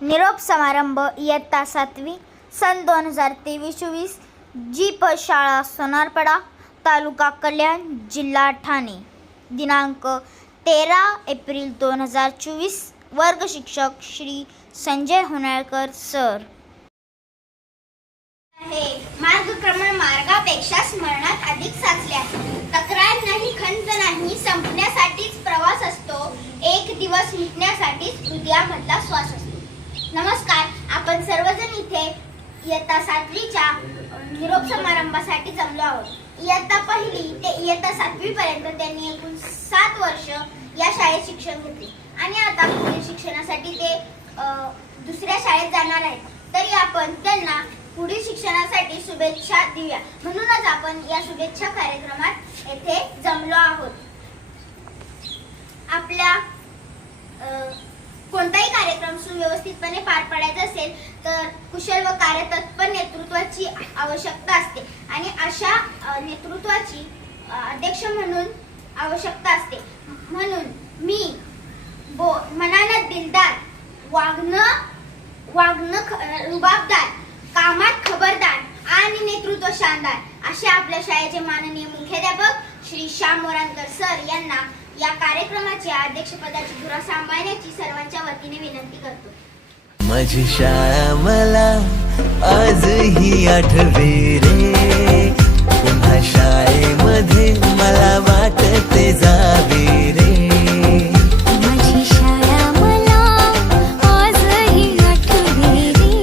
निरोप समारंभ इयत्ता 7वी सन 2023-24 जीप शाळा सोनारपाडा तालुका कल्याण जिल्हा ठाणे दिनांक 13 एप्रिल 2024 वर्ग शिक्षक श्री संजय होनाळकर सर। हे मार्गक्रमण मार्गापेक्षा स्मरणात अधिक साचले आहे। तक्रार नाही, खंत नाही, संपण्यासाठीच प्रवास असतो, एक दिवस मिटण्यासाठीच हृदयामधला श्वास असतो। नमस्कार, आपण सर्वजण इथे इयत्ता 7वीच्या निरोप समारंभासाठी जमलो आहोत। इयत्ता 1 ते इयत्ता 7वी पर्यंत त्यांनी एकूण 7 वर्ष या शाळेत शिक्षण घेतले आणि आता पुढील शिक्षणासाठी ते दुसऱ्या शाळेत जाणार आहेत। तरी आपण त्यांना पुढील शिक्षणासाठी शुभेच्छा देऊया, म्हणूनच आपण या शुभेच्छा कार्यक्रमात येथे जमलो आहोत। आपल्या कोणताही कार्यक्रम सुव्यवस्थितपणे पार पाडायचा असेल तर कुशल व कार्यतत्पर नेतृत्वाची आवश्यकता असते आणि अशा नेतृत्वाची अध्यक्ष म्हणून आवश्यकता असते। म्हणून मी मनानं दिलदार, वागणं रुबाबदार, कामात खबरदार आणि नेतृत्व शानदार असे आपल्या शाळेचे माननीय मुख्याध्यापक श्री श्याम मोरांकर सर यांना या कार्यक्रमाच्या अध्यक्षपदाची धुरा सांभाळण्याची सर्वांच्या वतीने विनंती करतो। माझी शाळा मला आजही आठवे रे, पुन्हा शाळेमध्ये मला वाटते जावे रे। माझी शाळा मला आजही आठवे रे,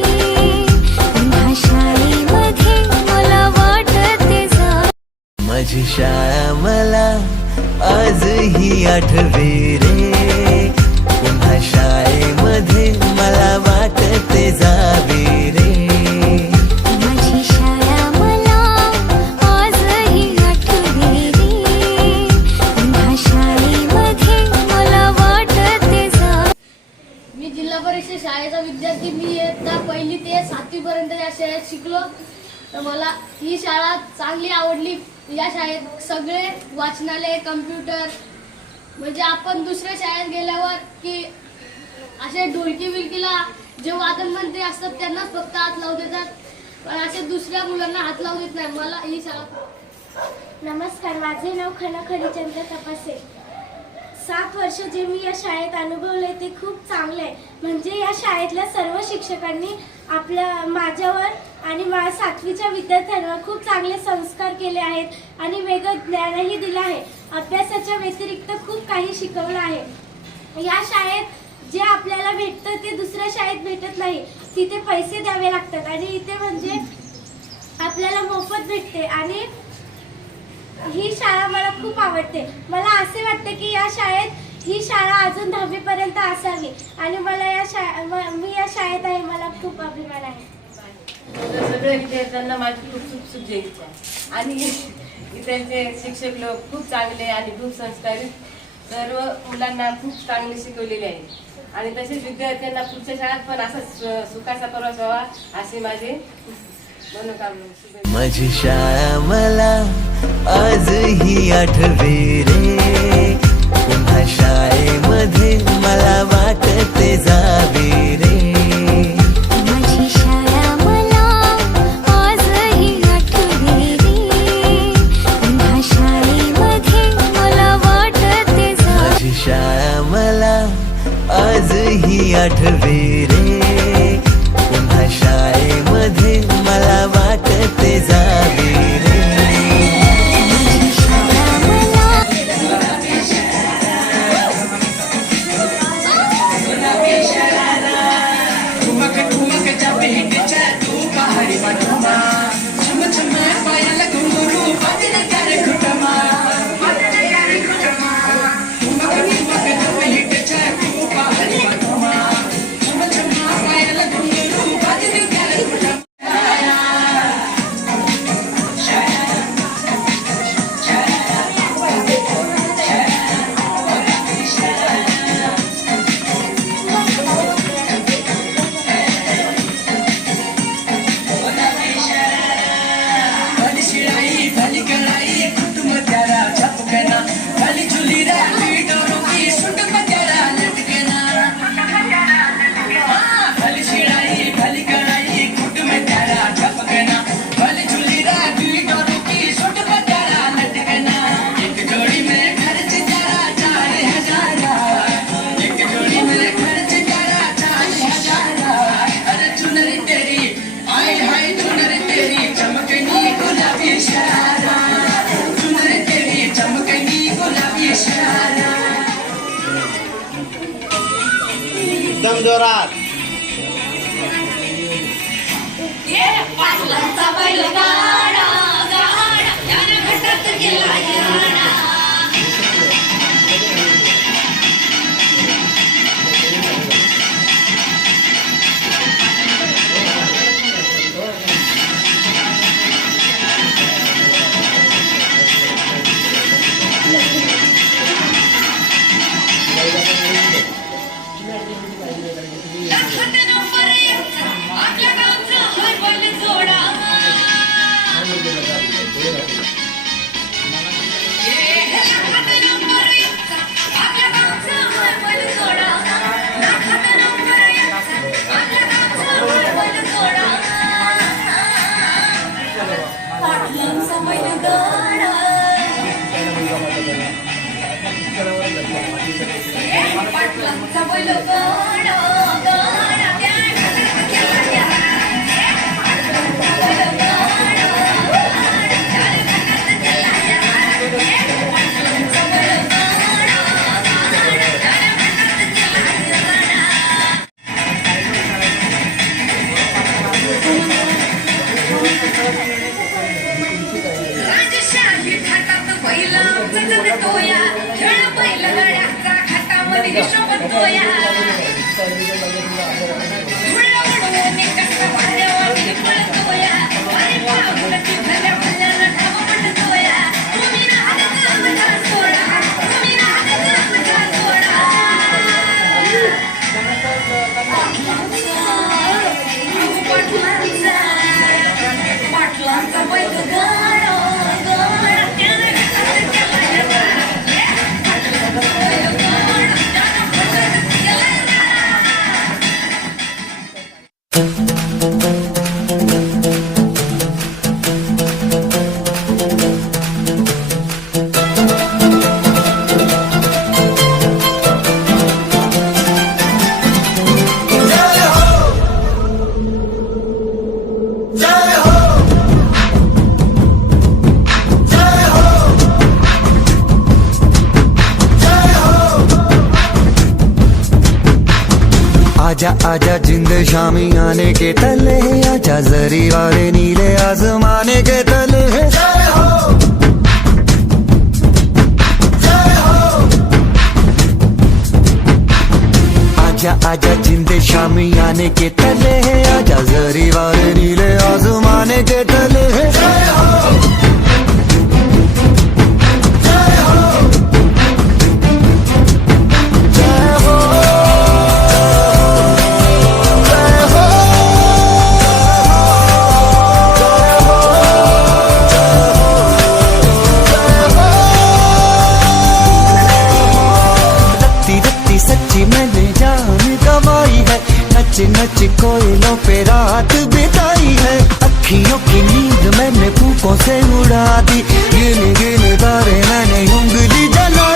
पुन्हा शाळेमध्ये मला वाटते जावे। माझी शाळा मला आजही आठवे रे, पुन्हा शाळेमध्ये मला वाटते जावे रे। माझी शाळा मला आजही आठवे रे, पुन्हा शाळेमध्ये मला वाटते जावे। मी जिल्हा परिषद शाळेचा विद्यार्थी। मी इयत्ता 1 ते 7वी पर्यंत या शाळेत शिकलो, तर मला ही शाळा चांगली आवडली। या शाळेत सगळे वाचनालय, कम्प्युटर, म्हणजे आपण दुसऱ्या शाळेत गेल्यावर की असे ढोलकी बिलकीला जे वादनमंत्री असतात त्यांनाच फक्त हात लावू देतात, पण असे दुसऱ्या मुलांना हात लावू देत नाही। मला ही शाळा। नमस्कार, माझे नाव खना खरीचंद्र तपासे। 7 वर्ष जे मी या शाळेत अनुभवले ते खूप चांगले आहे। म्हणजे या शाळेतल्या सर्व शिक्षकांनी माझ्यावर आणि 7वीच्या विद्यार्थ्यांवर खूप चांगले संस्कार केले आहेत आणि वेगळं ज्ञानही दिलं आहे। अभ्यासाच्या व्यतिरिक्त खूप काही शिकवलं आहे। या शाळेत जे आपल्याला भेटतं ते दुसऱ्या शाळेत भेटत नाही, तिथे पैसे द्यावे लागतात आणि इथे म्हणजे आपल्याला मोफत भेटते आणि ही शाळा मला खूप आवडते। मला असे वाटते की या शाळेत ही शाळा अजून 10वी पर्यंत असावी आणि मी या शाळेत आहे, मला खूप अभिमान आहे। सगळ्या विद्यार्थ्यांना माझी खूप शुभेच्छा आणि इथे शिक्षक लोक खूप चांगले आणि खूप संस्कारित, सर्व मुलांना खूप चांगले शिकवलेले आहे आणि तसेच विद्यार्थ्यांना पुढच्या शाळेत पण असा सुखाचा प्रवास व्हावा असे माझे मनोकामना। माझी शाळा मला आजही आठवे रे, पुन्हा शाळेमध्ये मला वाटते जावे रे। माझी शाळा मला आजही आठवे रे, पुन्हा शाळेमध्ये मला वाटते जावे। माझी शाळा मला आजही आठवे रे, पुन्हा शाळेमध्ये मला वाटते जावे रे। माझी शाळा मला जोरात. आजा आजा जिंद शामी आने के तले, आजा जरी वाले नीले आसमाने के तले. जय हो जय हो. आजा आजा जिंद शामी आने के तले, आजा जरी वाले नीले आसमाने के तले. जय हो नच कोयलों पे रात बिताई है, अखियों की नींद मैंने फूकों से उड़ा दी, गिन गिन तारे मैंने उंगली जला